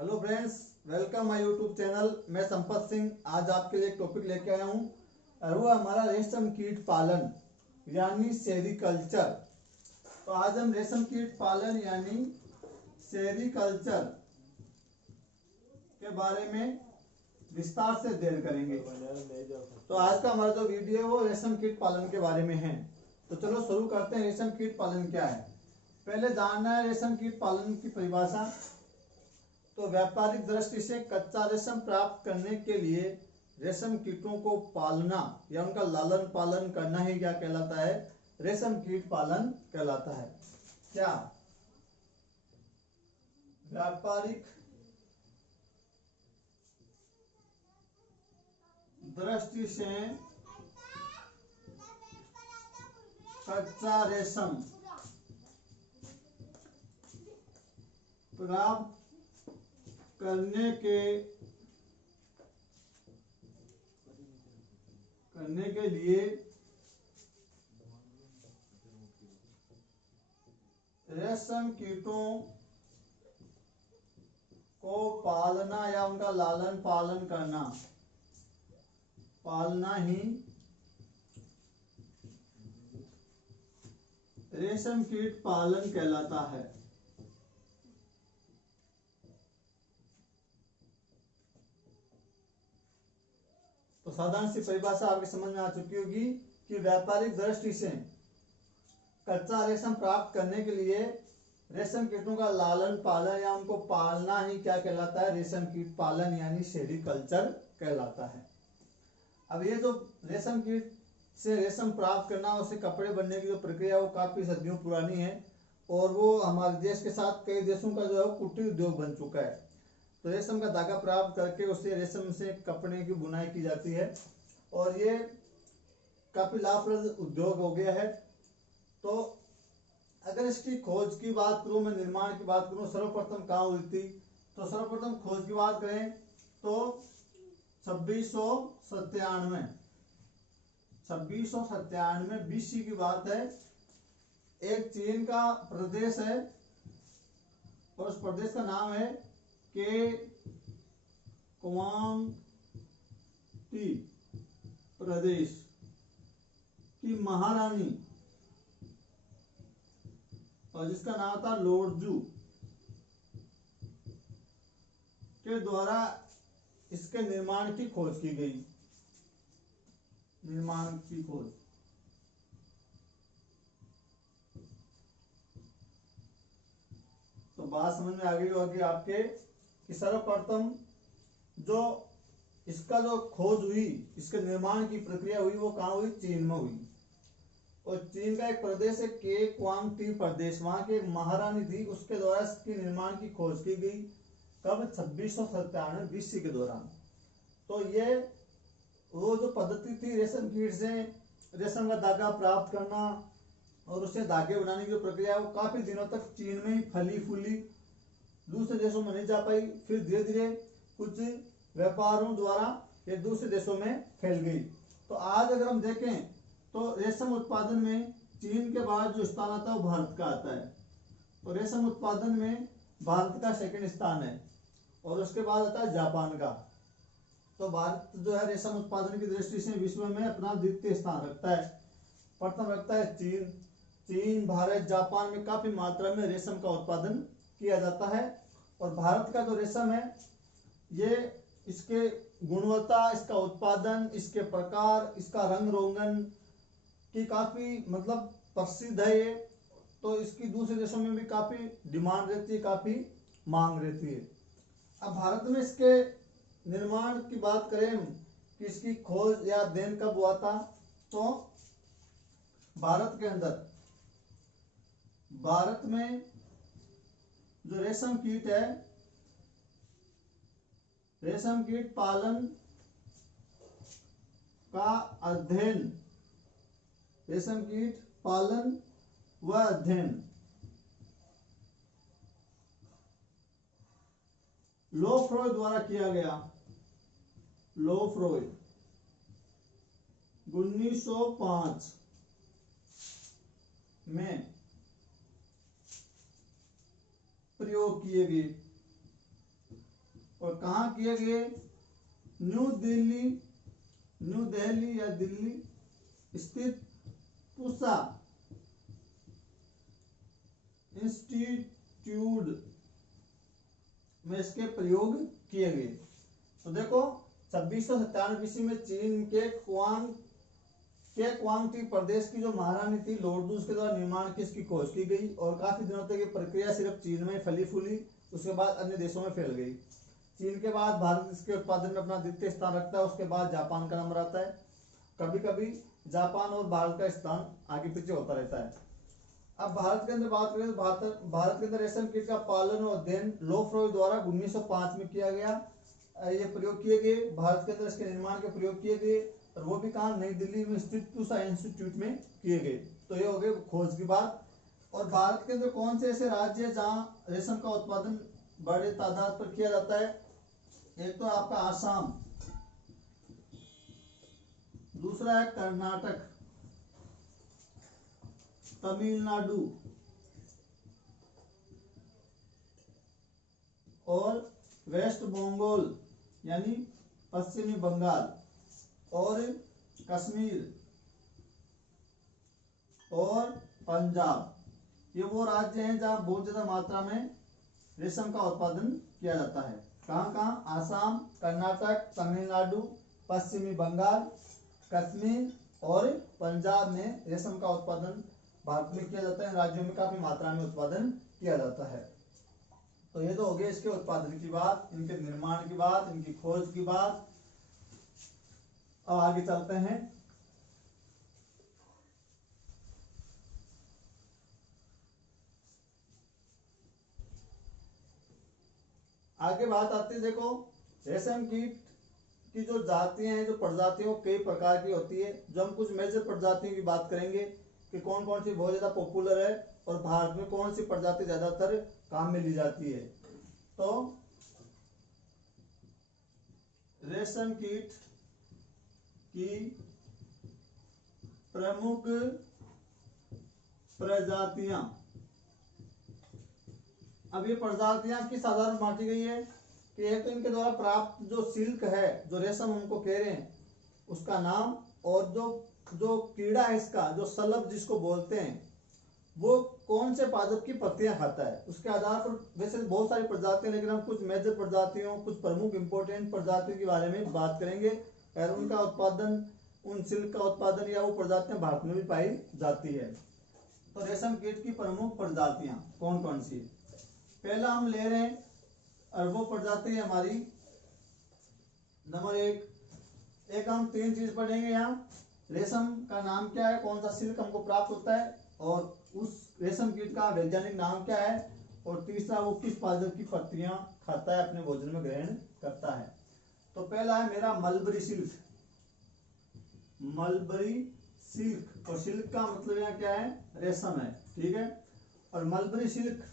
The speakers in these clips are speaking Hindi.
Hello friends, welcome my YouTube channel. मैं संपत सिंह आज आपके लिए एक टॉपिक लेके आया हूँ और वो हमारा रेशम कीट पालन यानी सेरीकल्चर। तो आज हम रेशम कीट पालन यानी सेरीकल्चर के बारे में विस्तार से अध्ययन करेंगे। तो आज का हमारा जो वीडियो है वो रेशम कीट पालन के बारे में है। तो चलो शुरू करते हैं। रेशम कीट पालन क्या है, पहले जानना है रेशम कीट पालन की परिभाषा। तो व्यापारिक दृष्टि से कच्चा रेशम प्राप्त करने के लिए रेशम कीटों को पालना या उनका लालन पालन करना ही क्या कहलाता है, रेशम कीट पालन कहलाता है। क्या व्यापारिक दृष्टि से कच्चा रेशम प्राप्त करने के लिए रेशम कीटों को पालना या उनका लालन पालन करना, पालना ही रेशम कीट पालन कहलाता है। तो साधारण सी परिभाषा आपके समझ में आ चुकी होगी कि व्यापारिक दृष्टि से कच्चा रेशम प्राप्त करने के लिए रेशम कीटों का लालन पालन या उनको पालना ही क्या कहलाता है, रेशम कीट पालन यानी सेरीकल्चर कहलाता है। अब ये जो रेशम कीट से रेशम प्राप्त करना, उससे कपड़े बनने की जो प्रक्रिया वो काफी सदियों पुरानी है और वो हमारे देश के साथ कई देशों का जो है कुटीर उद्योग बन चुका है। तो रेशम का धागा प्राप्त करके उससे रेशम से कपड़े की बुनाई की जाती है और ये काफी लाभप्रद उद्योग हो गया है। तो अगर इसकी खोज की बात करूं, मैं निर्माण की बात करूं, सर्वप्रथम कहाँ हुई थी, तो सर्वप्रथम खोज की बात करें तो 2697 BC की बात है। एक चीन का प्रदेश है और उस प्रदेश का नाम है के क्वांग टी प्रदेश की महारानी, और जिसका नाम था लोरजू, के द्वारा इसके निर्माण की खोज की गई। निर्माण की खोज, तो बात समझ में आ गई होगी आपके कि सर्वप्रथम जो इसका जो खोज हुई, इसके निर्माण की प्रक्रिया हुई, वो कहाँ हुई, चीन में हुई। और चीन का एक प्रदेश है के क्वांग टी प्रदेश, वहां की एक महारानी थी, उसके द्वारा इसके निर्माण की खोज की गई। कब, 2697 BC के दौरान। तो ये वो जो पद्धति थी रेशम कीट से रेशम का धागा प्राप्त करना और उससे धागे बनाने की प्रक्रिया, वो काफी दिनों तक चीन में ही फली फूली, दूसरे देशों में नहीं जा पाई। फिर धीरे धीरे कुछ व्यापारों द्वारा ये दूसरे देशों में फैल गई। तो आज अगर हम देखें तो रेशम उत्पादन में चीन के बाद जो स्थान आता है वो भारत का आता है। तो रेशम उत्पादन में भारत का सेकंड स्थान है और उसके बाद आता है जापान का। तो भारत जो है रेशम उत्पादन की दृष्टि से विश्व में अपना द्वितीय स्थान रखता है। प्रथम रखता है चीन, भारत, जापान में काफी मात्रा में रेशम का उत्पादन किया जाता है। और भारत का जो रेशम है ये इसके गुणवत्ता, इसका उत्पादन, इसके प्रकार, इसका रंग रोगन की काफी प्रसिद्ध है ये। तो इसकी दूसरे देशों में भी काफी डिमांड रहती है, काफी मांग रहती है। अब भारत में इसके निर्माण की बात करें कि इसकी खोज या अध्ययन कब हुआ था, तो भारत के अंदर, भारत में जो रेशम कीट है, रेशम कीट पालन का अध्ययन, रेशम कीट पालन व अध्ययन लोफ्रॉय द्वारा किया गया। लोफ्रॉय 1905 में प्रयोग किए गए। और कहाँ किए गए? न्यू दिल्ली या दिल्ली स्थित पूसा इंस्टीट्यूट में इसके प्रयोग किए गए। तो देखो 2697 ईस्वी में चीन के क्वांगटी प्रदेश की जो महारानी थी लोर्डूज के द्वारा निर्माण की इसकी खोज की गई और काफी दिनों तक ये प्रक्रिया सिर्फ चीन में फली फूली, उसके बाद अन्य देशों में फैल गई। चीन के बाद भारत इसके उत्पादन में अपना द्वितीय स्थान रखता है, उसके बाद जापान का नंबर आता है। कभी कभी जापान और भारत का स्थान आगे पीछे होता रहता है। अब भारत के अंदर बात करें तो भारत के अंदर रेशम कीट का पालन और अध्ययन लोफ्रॉय द्वारा 1905 में किया गया। ये प्रयोग किए गए, भारत के अंदर इसके निर्माण के प्रयोग किए गए और वो भी कहाँ? नई दिल्ली में स्थित पूसा इंस्टीट्यूट में किए गए। तो ये हो गए खोज की बात। और भारत के अंदर कौन से ऐसे राज्य है जहाँ रेशम का उत्पादन बड़े तादाद पर किया जाता है? एक तो आपका आसाम, दूसरा है कर्नाटक, तमिलनाडु और वेस्ट बंगाल यानी पश्चिमी बंगाल और कश्मीर और पंजाब। ये वो राज्य हैं जहां बहुत ज्यादा मात्रा में रेशम का उत्पादन किया जाता है। कहाँ कहाँ? आसाम, कर्नाटक, तमिलनाडु, पश्चिमी बंगाल, कश्मीर और पंजाब में रेशम का उत्पादन भारत में किया जाता है। राज्यों में काफी मात्रा में उत्पादन किया जाता है। तो ये तो हो गया इसके उत्पादन की बात, इनके निर्माण की बात, इनकी खोज की बात। अब आगे चलते हैं। आगे बात आती है, देखो रेशम कीट की जो जातियां हैं, जो प्रजातियों कई प्रकार की होती है। जो हम कुछ मेजर प्रजातियों की बात करेंगे कि कौन कौन सी बहुत ज्यादा पॉपुलर है और भारत में कौन सी प्रजाति ज्यादातर काम में ली जाती है। तो रेशम कीट की प्रमुख प्रजातियां, अब ये प्रजातियां किस आधार पर बांटी गई है कि एक तो इनके द्वारा प्राप्त जो सिल्क है, जो रेशम हमको कह रहे हैं उसका नाम, और जो जो कीड़ा है इसका, जो शलभ जिसको बोलते हैं, वो कौन से पादप की पत्तियां खाता है, उसके आधार पर। वैसे बहुत सारी प्रजातियां, लेकिन हम कुछ मेजर प्रजातियों, कुछ प्रमुख इंपोर्टेंट प्रजातियों के बारे में बात करेंगे और उनका उत्पादन, उन सिल्क का उत्पादन या वो प्रजातियां भारत में भी पाई जाती है। तो रेशम कीट की प्रमुख प्रजातियां कौन कौन सी? पहला हम ले रहे हैं, और वो प्रजाति हमारी नंबर एक हम तीन चीज पढ़ेंगे यहाँ। रेशम का नाम क्या है, कौन सा सिल्क हमको प्राप्त होता है, और उस रेशम कीट का वैज्ञानिक नाम क्या है, और तीसरा वो किस पादप की पत्तियां खाता है, अपने भोजन में ग्रहण करता है। तो पहला है मेरा मलबरी सिल्क। मलबरी सिल्क, और सिल्क का मतलब यहाँ क्या है? रेशम है, ठीक है। और मलबरी सिल्क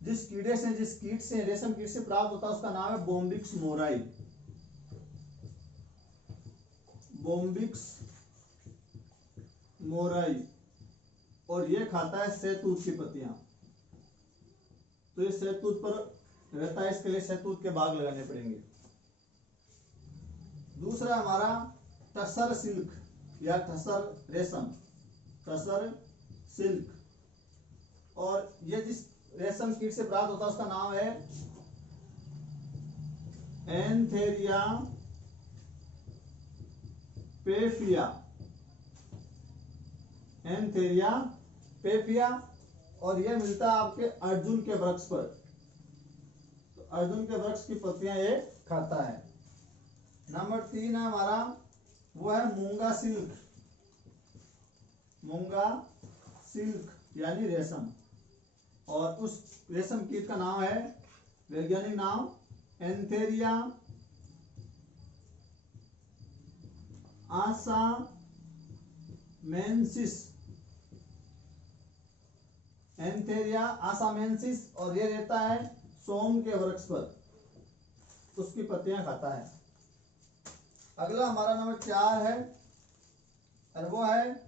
जिस कीट से रेशम कीट से प्राप्त होता है उसका नाम है बोम्बिक्स मोराई। बोम्बिक्स मोराई, और ये खाता है शहतूत की पत्तियां। तो ये शहतूत पर रहता है, इसके लिए शहतूत के बाग लगाने पड़ेंगे। दूसरा हमारा टसर सिल्क या टसर रेशम, टसर सिल्क, और ये जिस रेशम कीट से प्राप्त होता है उसका नाम है एंथेरिया पेफिया। एंथेरिया पेफिया, और यह मिलता है आपके अर्जुन के वृक्ष पर। तो अर्जुन के वृक्ष की पत्तियां ये खाता है। नंबर 3 है हमारा, वो है मूंगा सिल्क। मूंगा सिल्क यानी रेशम, और उस रेशम कीट का नाम है, वैज्ञानिक नाम एंथेरिया आसामेंसिस। एंथेरिया आसामेंसिस, और ये रहता है सोम के वृक्ष पर, उसकी पत्तियां खाता है। अगला हमारा नंबर 4 है, और वो है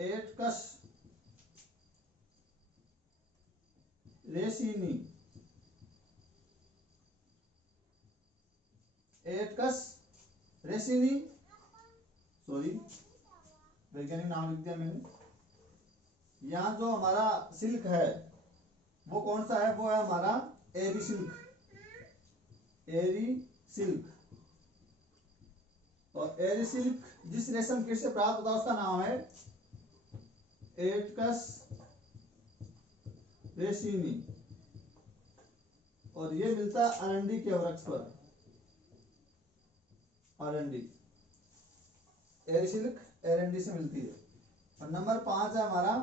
एटकस रेसिनी, एटकस रेसिनी, सॉरी वैज्ञानिक नाम लिख दिया मैंने। यहाँ जो हमारा सिल्क है वो कौन सा है, वो है हमारा एरी सिल्क, एरी सिल्क। और एरी सिल्क जिस रेशम कीट से प्राप्त होता है उसका नाम है एटकस रेसिनी, और ये मिलता है अरंडी के वृक्ष पर, अरंडी, एरी सिल्क एरंडी से मिलती है। और नंबर 5 है हमारा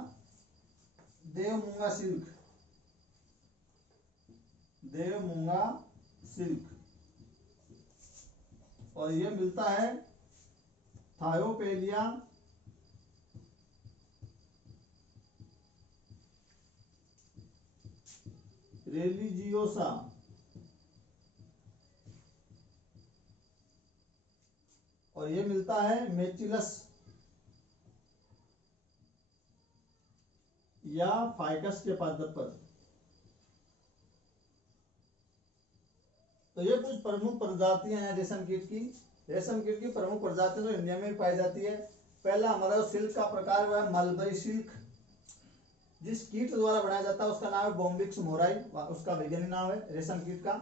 देवमूंगा सिल्क, देवमूंगा सिल्क, और ये मिलता है थायोपेलिया रेलिजियोसा, और ये मिलता है मेचिलस या फाइकस के पादप पर। तो ये कुछ प्रमुख प्रजातियां हैं रेशम कीट की। रेशम कीट की प्रमुख प्रजातियां जो इंडिया में भी पाई जाती है। पहला हमारा सिल्क का प्रकार वह मलबरी सिल्क, जिस कीट द्वारा बनाया जाता है उसका नाम है बॉम्बिक्स मोराई, उसका वैज्ञानिक नाम है रेशम कीट का।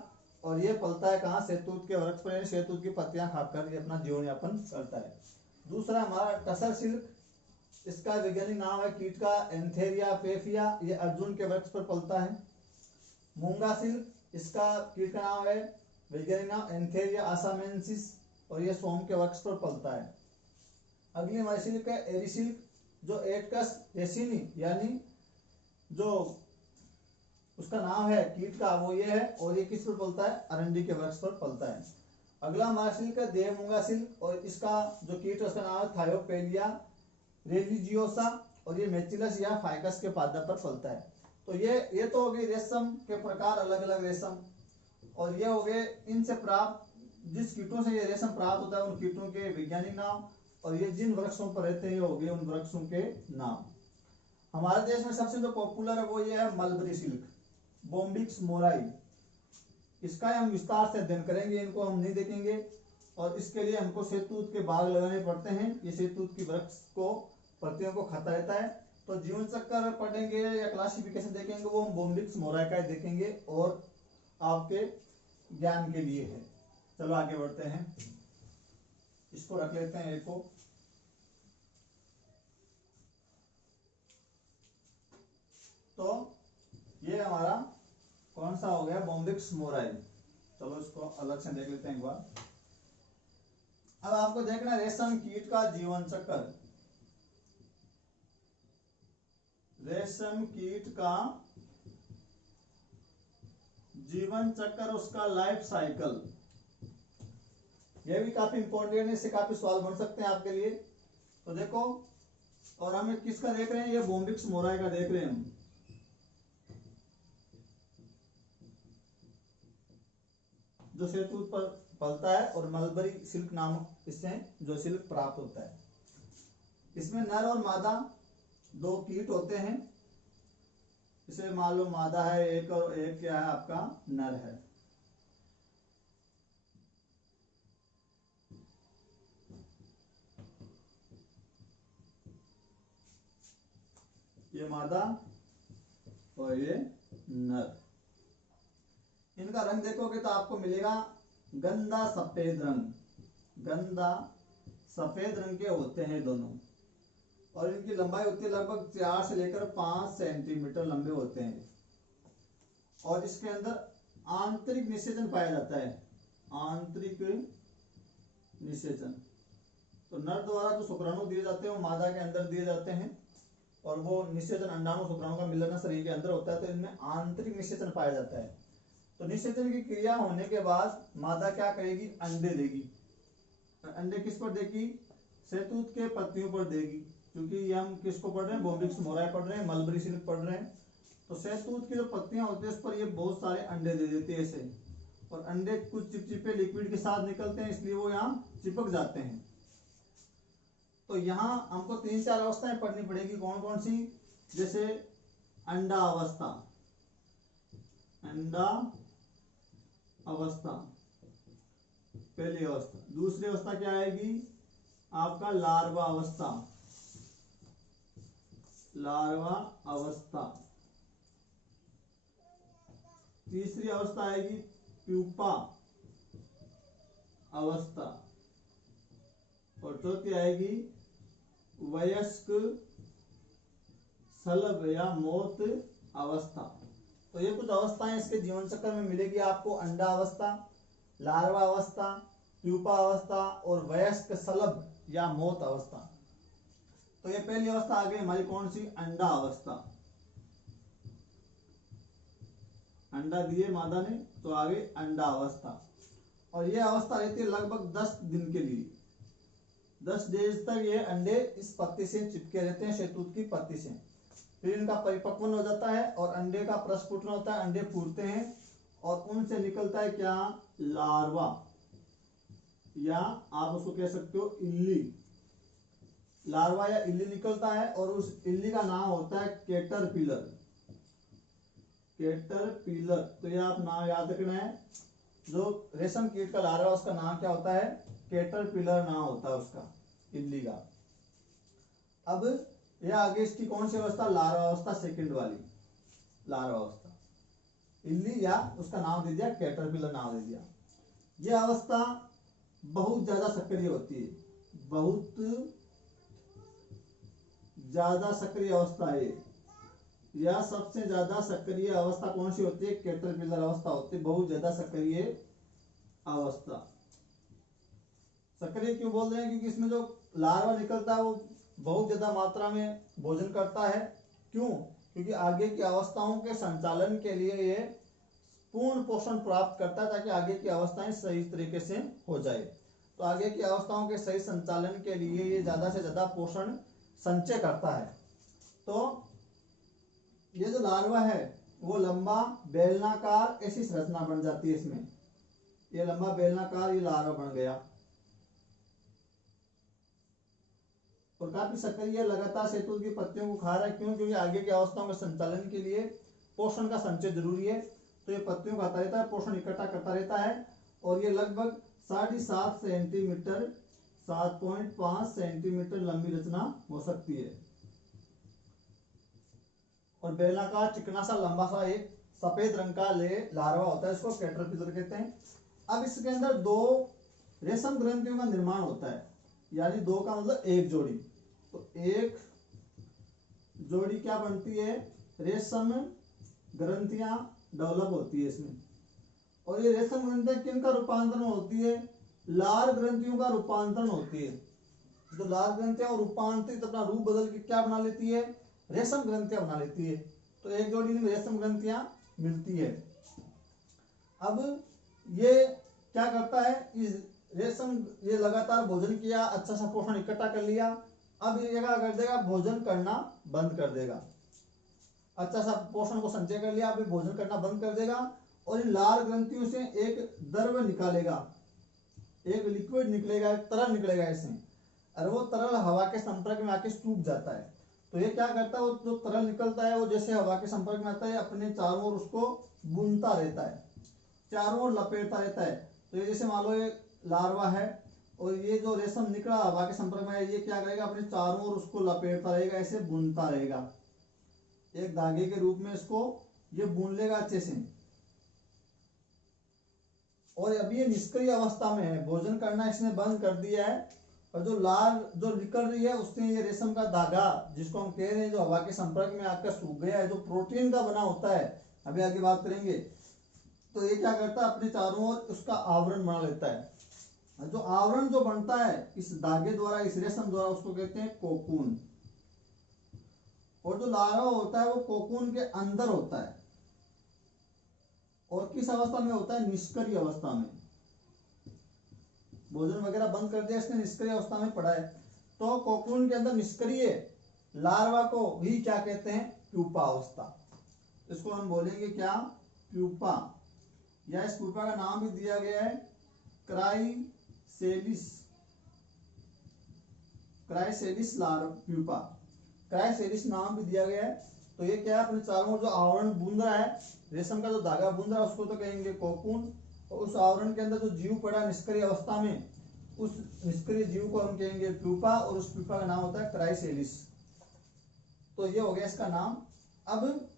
और ये पलता है कहाँ, शहतूत के वृक्ष पर, शहतूत की पत्तियां खाकर ये अपना जीवन यापन करता है। दूसरा हमारा टसर सिल्क, इसका वैज्ञानिक नाम है कीट का एंथेरिया पेफिया, ये अर्जुन के वृक्ष पर पलता है। मूंगा सिल्क, इसका कीट का नाम है वैज्ञानिक नाम एंथेरिया आसामेंसिस, और ये सोम के वृक्ष पर पलता है। अगली हमारी सिल्क है एरी सिल्क, जो एटकस रेसिनी यानी जो उसका नाम है कीट का वो ये है, और ये किस पर पलता है, अरंडी के वृक्ष पर पलता है। अगला हमारा सिल्क है देवमूंगा सिल्क, और इसका जो कीट है उसका नाम है थायोपेलिया रेलिजियोसा, और ये मेचिलस या फाइकस के पादप पर पलता है। तो ये तो हो गई रेशम के प्रकार, अलग अलग रेशम, और ये हो गए इनसे प्राप्त, जिस कीटों से ये रेशम प्राप्त होता है उन कीटों के वैज्ञानिक नाम, और ये जिन वृक्षों पर रहते हैं ये हो गए उन वृक्षों के नाम। हमारे देश में सबसे जो पॉपुलर है वो ये है मलबरी सिल्क, बॉम्बिक्स मोराई। इसका हम विस्तार से अध्ययन करेंगे, इनको हम नहीं देखेंगे, और इसके लिए हमको शहतूत के बाग लगाने पड़ते हैं। ये शहतूत की वृक्ष को पत्तियों को खाता रहता है। तो जीवन चक्र पढ़ेंगे या क्लासिफिकेशन देखेंगे वो हम बॉम्बिक्स मोराई का देखेंगे, और आपके ज्ञान के लिए है। चलो आगे बढ़ते हैं, इसको रख लेते हैं एक को। तो ये हमारा कौन सा हो गया, बॉम्बिक्स मोराई। चलो इसको अलग से देख लेते हैं एक बार। अब आपको देखना है रेशम कीट का जीवन चक्र, रेशम कीट का जीवन चक्र, उसका लाइफ साइकिल, यह भी काफी इंपॉर्टेंट है, इससे काफी सवाल बन सकते हैं आपके लिए। तो देखो, और हम किसका देख रहे हैं, ये बॉम्बिक्स मोराई का देख रहे हैं हम। जो शहतूत पर पलता है, और मलबरी सिल्क नामक इससे जो सिल्क प्राप्त होता है। इसमें नर और मादा दो कीट होते हैं। इसे मान लो मादा है एक, और एक क्या है आपका नर है। ये मादा और ये नर। इनका रंग देखोगे तो आपको मिलेगा गंदा सफेद रंग, गंदा सफेद रंग के होते हैं दोनों, और इनकी लंबाई होती है लगभग 4 से लेकर 5 सेंटीमीटर लंबे होते हैं। और इसके अंदर आंतरिक निषेचन पाया जाता है, आंतरिक निषेचन। तो नर द्वारा जो शुक्राणु दिए जाते हैं वो मादा के अंदर दिए जाते हैं, और वो निषेचन अंडाणु शुक्राणु का मिलन शरीर के अंदर होता है। तो इनमें आंतरिक निषेचन पाया जाता है। तो निषेचन की क्रिया होने के बाद मादा क्या करेगी, अंडे देगी। अंडे किस पर देगी, शहतूत के पत्तियों पर देगी, क्योंकि ये हम किसको पढ़ रहे हैं, बॉम्बिक्स मोराई पढ़ रहे हैं, मलबरी सिल्क पढ़ रहे हैं। तो शहतूत की जो पत्तियां होती है उस पर ये बहुत सारे अंडे दे देते हैं ऐसे, और अंडे कुछ चिपचिपे लिक्विड के साथ निकलते हैं, इसलिए वो यहाँ चिपक जाते हैं। तो यहाँ हमको 3-4 अवस्थाएं पढ़नी पड़ेगी। कौन कौन सी? जैसे अंडा अवस्था, अंडा अवस्था पहली अवस्था। दूसरी अवस्था क्या आएगी आपका? लार्वा अवस्था, लार्वा अवस्था। तीसरी अवस्था आएगी प्यूपा अवस्था, और चौथी आएगी वयस्क सलभ या मौत अवस्था। तो ये कुछ अवस्थाएं इसके जीवन चक्र में मिलेगी आपको। अंडा अवस्था, लार्वा अवस्था, प्यूपा अवस्था और वयस्क सलभ या मौत अवस्था। तो ये पहली अवस्था आ गई हमारी, कौन सी? अंडा अवस्था। अंडा दिए मादा ने तो आ गई अंडा अवस्था। और ये अवस्था रहती है लगभग 10 दिन के लिए। 10 डेज तक ये अंडे इस पत्ती से चिपके रहते हैं, शहतूत की पत्ती से। फिर इनका परिपक्वन हो जाता है और अंडे का प्रस्फुटन होता है, अंडे फूटते हैं और उनसे निकलता है क्या? लार्वा, या आप उसको कह सकते हो इल्ली। लार्वा या इल्ली निकलता है और उस इल्ली का नाम होता है कैटरपिलर। कैटरपिलर, तो ये आप नाम याद रखना है। जो रेशम कीट का लार्वा उसका नाम क्या होता है? कैटरपिलर नाम होता है उसका, इल्ली का। अब यह आगे इसकी कौन सी अवस्था? लार्वा अवस्था, सेकंड वाली लार्वा अवस्था। इल्ली या उसका नाम दे दिया कैटरपिलर, नाम दे दिया। यह अवस्था बहुत ज्यादा सक्रिय होती है, बहुत ज्यादा सक्रिय अवस्था है। या सबसे ज्यादा सक्रिय अवस्था कौन सी होती है? कैटरपिलर अवस्था होती है, बहुत ज्यादा सक्रिय अवस्था। सक्रिय क्यों बोल रहे हैं? क्योंकि इसमें जो लार्वा निकलता है वो बहुत ज्यादा मात्रा में भोजन करता है। क्यों? क्योंकि आगे की अवस्थाओं के संचालन के लिए ये पूर्ण पोषण प्राप्त करता है, ताकि आगे की अवस्थाएं सही तरीके से हो जाए। तो आगे की अवस्थाओं के सही संचालन के लिए ये ज्यादा से ज्यादा पोषण संचय करता है। तो ये जो लार्वा है वो लंबा बेलनाकार ऐसी संरचना बन जाती है इसमें। ये लंबा बेलनाकार ये लार्वा बन गया और काफी सक्रिय, लगातार शहतूत की पत्तियों को खा रहा है। क्यों? क्योंकि आगे की अवस्थाओं के संचालन के लिए पोषण का संचय जरूरी है। तो ये पत्तियों खाता रहता है, पोषण इकट्ठा करता रहता है। और ये लगभग 7.5 सेंटीमीटर, 7.5 सेंटीमीटर लंबी रचना हो सकती है। और बेलनाकार चिकना सा लंबा सा एक सफेद रंग का लार्वा होता है, इसको कैटरपिलर कहते हैं। अब इसके अंदर 2 रेशम ग्रंथियों का निर्माण होता है, यानी 2 का मतलब एक जोड़ी। तो एक जोड़ी क्या बनती है? रेशम ग्रंथियां डेवलप होती है इसमें। और ये रेशम ग्रंथियां किन का रूपांतरण होती है? लार ग्रंथियों का रूपांतरण होती है। जो लार ग्रंथियां रूपांतरित अपना रूप बदल के क्या बना लेती है? रेशम ग्रंथियां बना लेती है। तो एक जोड़ी में रेशम ग्रंथियां मिलती है। अब ये क्या करता है? इस रेशम, ये लगातार भोजन किया, अच्छा सा पोषण इकट्ठा कर लिया। अब ये क्या कर देगा? भोजन करना बंद कर देगा। अच्छा सा पोषण को संचय कर लिया, अभी भोजन करना बंद कर देगा और इन लार ग्रंथियों से एक द्रव निकालेगा, एक लिक्विड निकलेगा, एक तरल निकलेगा इससे। और वो तरल हवा के संपर्क में आके सूख जाता है। तो ये क्या करता है? वो जो तरल निकलता है वो जैसे हवा के संपर्क में आता है, अपने चारों ओर उसको बुनता रहता है, चारों ओर लपेटता रहता है। तो ये जैसे मान लो ये लार्वा है और ये जो रेशम निकला हवा के संपर्क में है, ये क्या करेगा? अपने चारों ओर उसको लपेटता रहेगा, ऐसे बुनता रहेगा, एक धागे के रूप में इसको ये बुन लेगा अच्छे से। और अभी ये निष्क्रिय अवस्था में है, भोजन करना इसने बंद कर दिया है। और जो लार जो निकल रही है उससे ये रेशम का धागा, जिसको हम कह रहे हैं, जो हवा के संपर्क में आकर सूख गया है, जो प्रोटीन का बना होता है, अभी आगे बात करेंगे। तो ये क्या करता है? अपने चारों ओर उसका आवरण बना लेता है। जो आवरण जो बनता है इस धागे द्वारा, इस रेशम द्वारा, उसको कहते हैं कोकून। और जो लार्वा होता है वो कोकून के अंदर होता है। और किस अवस्था में होता है? निष्क्रिय अवस्था में। भोजन वगैरह बंद कर दिया इसने, निष्क्रिय अवस्था में पड़ा है। तो कोकून के अंदर निष्क्रिय लार्वा को ही क्या कहते हैं? प्यूपा अवस्था। इसको हम बोलेंगे क्या? प्यूपा। या इस प्यूपा का नाम भी दिया गया है क्राइसेलिस। Chrysalis pupa. क्राइसेलिस नाम भी दिया गया है। तो ये क्या है, अपने चारों ओर जो आवरण बूंद रहा है, रेशम का जो धागा बूंद रहा है उसको तो कहेंगे कोकून, और उस आवरण के अंदर जो जीव पड़ा है निष्क्रिय अवस्था में, उस निष्क्रिय जीव को हम कहेंगे प्यूपा, और उस प्यूपा का नाम होता है क्राइसेलिस। तो ये हो गया इसका नाम। अब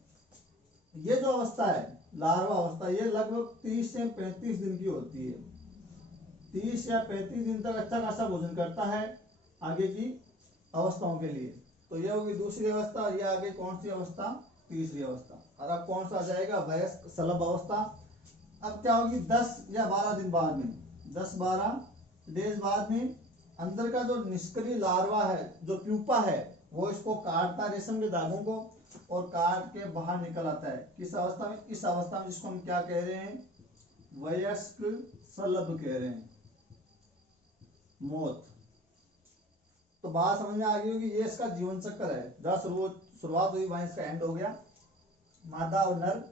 ये जो अवस्था है लार्वा अवस्था, ये लगभग 30 से 35 दिन की होती है। 30 या 35 दिन तक अच्छा खासा भोजन करता है आगे की अवस्थाओं के लिए। तो ये होगी दूसरी अवस्था, और ये आगे कौन सी अवस्था, तीसरी अवस्था। और अब कौन सा आ जाएगा, वयस्क सलभ अवस्था। अब क्या होगी, 10 या 12 दिन बाद में, 10-12 डेज बाद में अंदर का जो निष्क्रिय लार्वा है, जो प्यूपा है, वो इसको काटता है रेशम के धागों को, और काट के बाहर निकल आता है। किस अवस्था में, इस अवस्था में जिसको हम क्या कह रहे हैं, वयस्क सलभ कह रहे हैं, मौत। तो बात समझ में आ गई होगी, ये इसका जीवन चक्र है। जहाँ शुरुआत हुई वहां इसका एंड हो गया। मादा और नर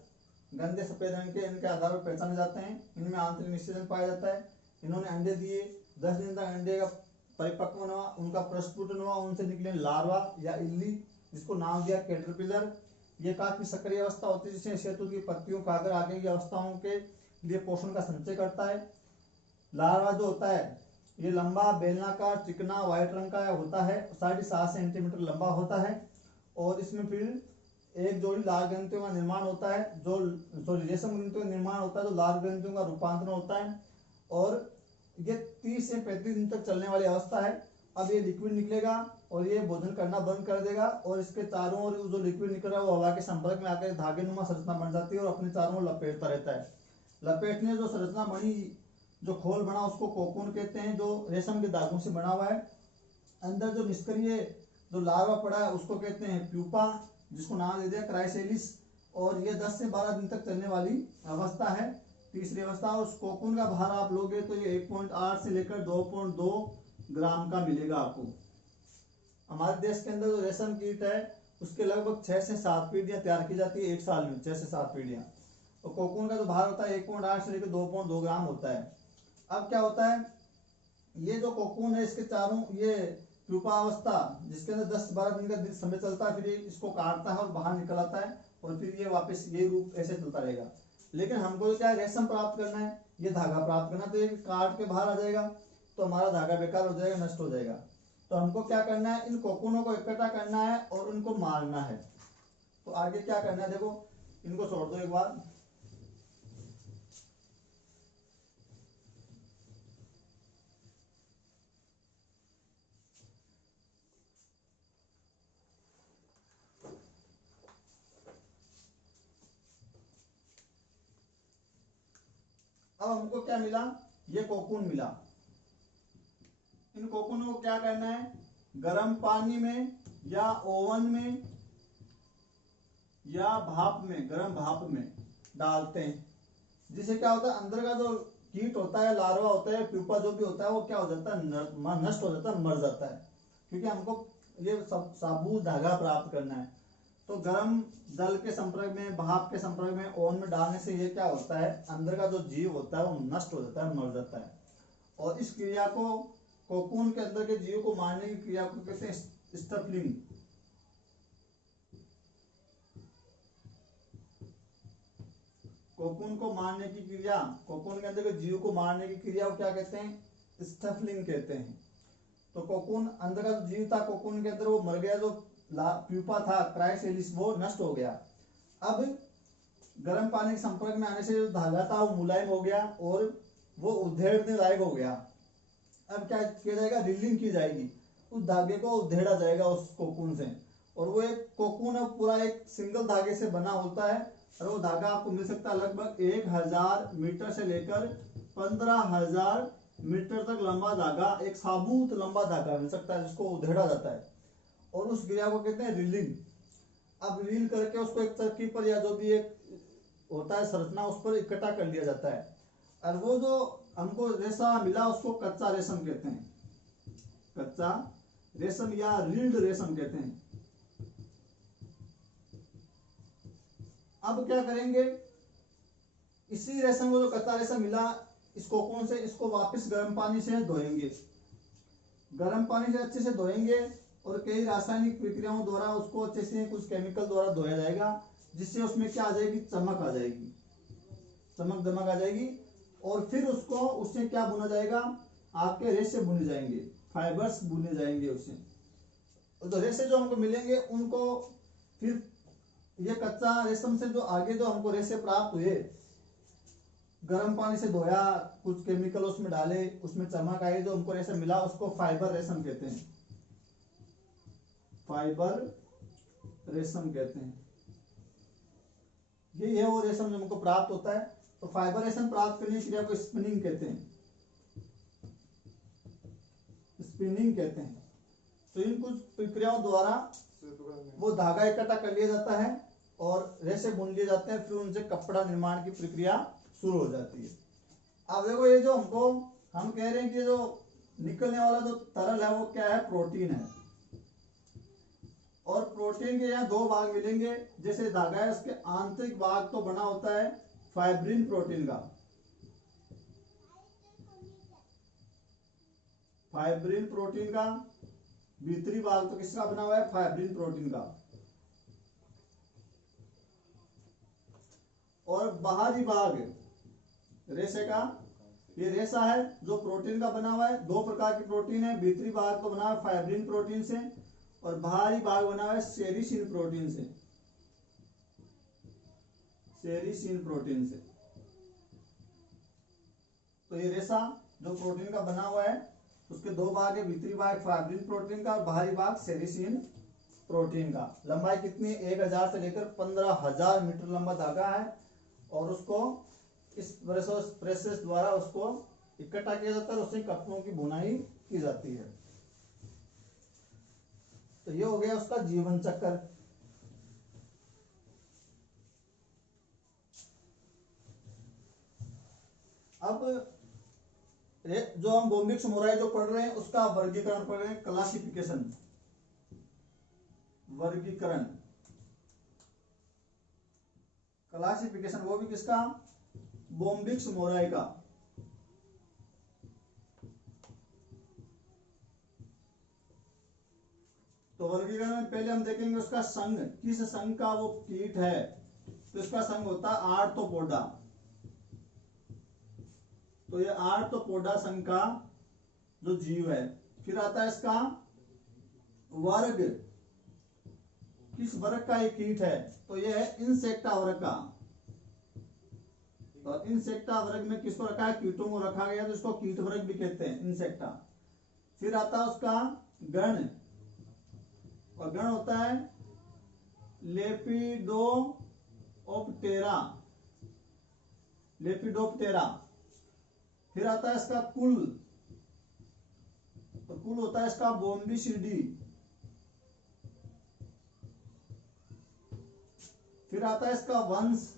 गंदे सफेद रंग के इनके आधार पर पहचाने जाते हैं। इनमें आंतरिक निषेचन पाया जाता है। इन्होंने अंडे दिए, 10 दिन तक अंडे का परिपक्व हुआ, उनका प्रस्फुटन हुआ, उनसे निकले लार्वा या इल्ली, जिसको नाम दिया कैटरपिलर। ये काफी सक्रिय अवस्था होती है, जिसमें शहतूत की पत्तियों खाकर आगे की अवस्थाओं के लिए पोषण का संचय करता है। लार्वा जो होता है ये लंबा, बेलनाकार, चिकना, व्हाइट रंग का होता है, 7.5 सेंटीमीटर लंबा होता है, और इसमें फिर एक जोड़ी लाल ग्रंथियों का निर्माण होता है, जो रेशम ग्रंथियों का निर्माण होता है, तो लाल ग्रंथियों का रूपांतरण होता है, और ये 30 से 35 दिन तक चलने वाली अवस्था है। अब ये लिक्विड निकलेगा और ये भोजन करना बंद कर देगा, और इसके चारों ओर जो लिक्विड निकल रहा है वो हवा के संपर्क में आकर धागे नुमा संरचना बन जाती है, और अपने चारों ओर लपेटता रहता है। लपेटने जो संरचना बनी, जो खोल बना, उसको कोकून कहते हैं, जो रेशम के धागों से बना हुआ है। अंदर जो निष्क्रिय जो लार्वा पड़ा है उसको कहते हैं प्यूपा, जिसको नाम दे दिया क्राइसेलिस, और ये 10 से 12 दिन तक चलने वाली अवस्था है, तीसरी अवस्था। और उस कोकून का भार आप लोगे तो ये 1.8 से लेकर 2.2 ग्राम का मिलेगा आपको। हमारे देश के अंदर जो रेशम कीट है उसके लगभग 6 से 7 पीढ़ियां तैयार की जाती है एक साल में, 6 से 7 पीढ़ियां। और कोकून का जो भार होता है 1.8 से लेकर 2.2 ग्राम होता है। अब क्या होता है, ये जो कोकून है इसके चारों, ये प्यूपा अवस्था जिसके अंदर 10-12 दिन का समय चलता है, फिर ये इसको काटता है और बाहर निकल आता है, और फिर ये वापस ये रूप ऐसे चलता रहेगा। लेकिन हमको क्या है, रेशम प्राप्त करना है, ये धागा प्राप्त करना, तो ये काट के बाहर आ जाएगा तो हमारा धागा बेकार हो जाएगा, नष्ट हो जाएगा। तो हमको क्या करना है, इन कोकूनों को इकट्ठा करना है और उनको मारना है। तो आगे क्या करना है, देखो इनको छोड़ दो एक बार। अब हमको क्या मिला, ये कोकून मिला। इन कोकूनों को क्या करना है, गर्म पानी में या ओवन में या भाप में, गर्म भाप में डालते हैं, जिससे क्या होता है, अंदर का जो कीट होता है, लार्वा होता है, प्यूपा जो भी होता है, वो क्या हो जाता है, नष्ट हो जाता है, मर जाता है, क्योंकि हमको ये सब साबुत धागा प्राप्त करना है। तो गर्म जल के संपर्क में, भाप के संपर्क में, ओवन में डालने से ये क्या होता है, अंदर का जो जीव होता है वो नष्ट हो जाता है, मर जाता है। और इस क्रिया को, कोकून के अंदर के जीव को मारने की क्रिया को कहते हैं स्टफलिंग। कोकून को मारने की क्रिया, कोकून के अंदर के जीव को मारने की क्रिया को क्या कहते हैं, स्टफलिंग कहते हैं। तो कोकून, अंदर का जो जीव था कोकून के अंदर वो मर गया, जो प्यूपा था क्राइसेलिस वो नष्ट हो गया। अब गर्म पानी के संपर्क में आने से जो धागा था वो मुलायम हो गया और वो उधेड़ने लायक हो गया। अब क्या किया जाएगा, रीलिंग की जाएगी, उस धागे को उधेड़ा जाएगा उस कोकून से, और वो एक कोकून पूरा एक सिंगल धागे से बना होता है, और वो धागा आपको मिल सकता है लगभग 1000 मीटर से लेकर 15,000 मीटर तक लंबा धागा, एक साबुत लंबा धागा मिल सकता है जिसको उधेड़ा जाता है, और उस क्रिया को कहते हैं रीलिंग। अब रील करके उसको एक चक्की पर या जो भी एक होता है संरचना, उस पर इकट्ठा कर लिया जाता है, और वो जो हमको रेशम मिला उसको कच्चा रेशम कहते हैं, कच्चा रेशम या रील्ड रेशम कहते हैं। अब क्या करेंगे, इसी रेशम को, जो कच्चा रेशम मिला इस कोकून से, इसको वापस गर्म पानी से धोएंगे। गर्म पानी से अच्छे से धोएंगे और कई रासायनिक प्रक्रियाओं द्वारा उसको अच्छे से कुछ केमिकल द्वारा धोया जाएगा, जिससे उसमें क्या आ जाएगी, चमक आ जाएगी, चमक दमक आ जाएगी। और फिर उसको उससे क्या बुना जाएगा, आपके रेशे बुने जाएंगे, फाइबर्स बुने जाएंगे उससे। तो रेशे जो हमको मिलेंगे उनको फिर ये कच्चा रेशम से जो आगे जो हमको रेशे प्राप्त हुए, गर्म पानी से धोया, कुछ केमिकल उसमें डाले, उसमें चमक आई, जो हमको रेशम मिला उसको फाइबर रेशम कहते हैं, फाइबर रेशम कहते हैं। ये है वो रेशम जो हमको प्राप्त होता है। तो फाइबर रेशम प्राप्त करने की क्रिया को स्पिनिंग कहते हैं, स्पिनिंग कहते हैं। तो इन कुछ प्रक्रियाओं द्वारा वो धागा इकट्ठा कर लिया जाता है और रेशे बुन लिए जाते हैं, फिर उनसे कपड़ा निर्माण की प्रक्रिया शुरू हो जाती है। अब देखो ये जो हमको हम कह रहे हैं कि जो निकलने वाला जो तरल है वो क्या है, प्रोटीन है। और प्रोटीन के यहाँ दो भाग मिलेंगे। जैसे धागा है उसके आंतरिक भाग तो बना होता है फाइब्रिन प्रोटीन का, फाइब्रिन प्रोटीन का। भीतरी भाग तो किसका बना हुआ है, फाइब्रिन प्रोटीन का। और बाहरी भाग रेशे का, ये रेशा है जो प्रोटीन का बना हुआ है। दो प्रकार की प्रोटीन है, भीतरी भाग तो बना हुआ है फाइब्रिन प्रोटीन से और बाहरी भाग बना हुआ है सेरिसिन प्रोटीन से, सेरिसिन प्रोटीन से। तो ये रेशा जो प्रोटीन का बना हुआ है उसके दो भाग है, भीतरी भाग फाइब्रिन प्रोटीन का और बाहरी भाग सेरिसिन प्रोटीन का। लंबाई कितनी है, 1000 से लेकर 15000 मीटर लंबा धागा है और उसको इस प्रोसेस द्वारा उसको इकट्ठा किया जाता है और उससे कपड़ों की बुनाई की जाती है। तो ये हो गया उसका जीवन चक्र। अब जो हम बोम्बिक्स मोराई जो पढ़ रहे हैं उसका वर्गीकरण पढ़ रहे हैं, क्लासिफिकेशन, वर्गीकरण, क्लासिफिकेशन, वो भी किसका, बोम्बिक्स मोराई का। तो वर्गीकरण में पहले हम देखेंगे उसका संघ, किस संघ का वो कीट है। तो इसका संघ होता है आर्थ्रोपोडा। तो ये आर्थ्रोपोडा संघ का जो जीव है। फिर आता है इसका वर्ग, किस वर्ग का ये कीट है। तो ये है इंसेक्टा वर्ग का। तो इंसेक्टा वर्ग में किसको रखा है, कीटों को रखा गया, तो इसको कीट वर्ग भी कहते हैं, इंसेक्टा। फिर आता है उसका गण, और गण होता है लेपिडोप्टेरा, लेपिडोप्टेरा। फिर आता है इसका कुल, तो कुल होता है इसका बोम्बिसिडी। फिर आता है इसका वंश,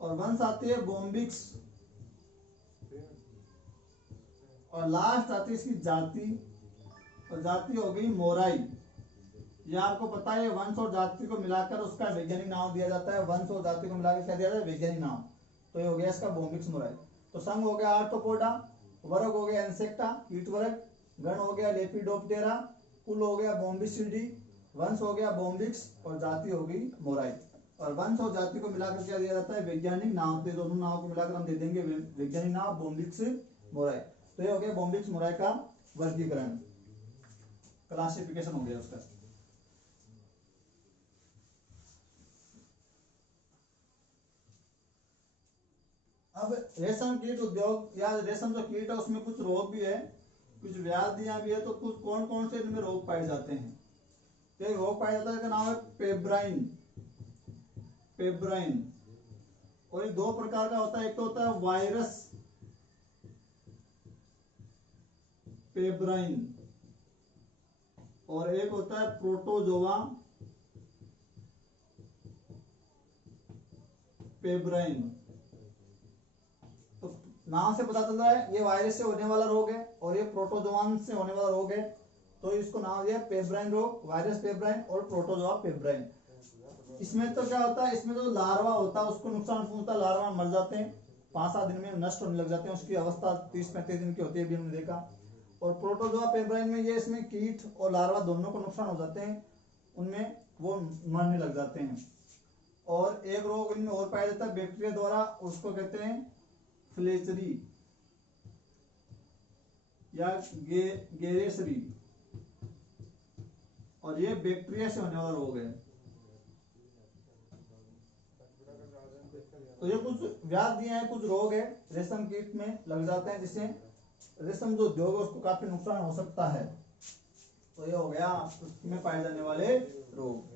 और वंश आती है बोम्बिक्स। और लास्ट आती है इसकी जाति, और जाति हो गई मोराई। ये आपको पता है वंश और जाति को मिलाकर उसका वैज्ञानिक नाम दिया जाता है। वंश और जाति को मिलाकर क्या दिया जाता है, वैज्ञानिक नाम। तो ये हो गया इसका बोम्बिक्स मोराई। तो संघ हो गया आर्थ्रोपोडा, वर्ग हो गया इंसेक्टा कीट वर्ग, गण हो गया लेपिडोप्टेरा, कुल हो गया बोम्बिसिडी, वंश हो गया बोम्बिक्स और जाति हो गई मोराई। और वंश और जाति को मिलाकर क्या दिया जाता है, वैज्ञानिक नाम। तो दोनों नामों को मिलाकर हम दे देंगे वैज्ञानिक नाम बोम्बिक्स मोराई। तो ये हो गया बोम्बिक्स मोराई का वर्गीकरण, क्लासिफिकेशन हो गया उसका। अब रेशम कीट उद्योग या रेशम जो कीट है उसमें कुछ रोग भी है, कुछ व्याधियां भी है। तो कुछ कौन कौन से इनमें रोग पाए जाते हैं। तो एक रोग पाया जाता है, इसका नाम है पेब्राइन, पेब्राइन। और ये दो प्रकार का होता है, एक तो होता है वायरस पेब्राइन और एक होता है प्रोटोजोआ पेब्राइन। तो नाम से पता चल रहा है ये वायरस से होने वाला रोग है और ये प्रोटोजोआन से होने वाला रोग है। तो इसको नाम दिया पेब्राइन रोग, वायरस पेब्राइन और प्रोटोजोआ पेब्राइन। इसमें तो क्या होता है, इसमें जो लार्वा होता है उसको नुकसान पहुंचता है, लार्वा मर जाते हैं, 5-7 दिन में नष्ट होने लग जाते हैं। उसकी अवस्था 30-35 दिन की होती है, भी हमने देखा। और प्रोटोजोआ पेब्राइन में ये इसमें कीट और लार्वा दोनों को नुकसान हो जाते हैं, उनमें वो मरने लग जाते हैं। और एक रोग इनमें और पाया जाता है बैक्टीरिया द्वारा, उसको कहते हैं फ्लेचरी या गेरेसरी, और ये बैक्टीरिया से होने वाला रोग है। तो ये कुछ व्याधियां हैं, कुछ रोग है रेशम कीट में लग जाते हैं, जिससे रेशम जो उद्योग है उसको काफी नुकसान हो सकता है। तो ये हो गया उसमें पाए जाने वाले रोग।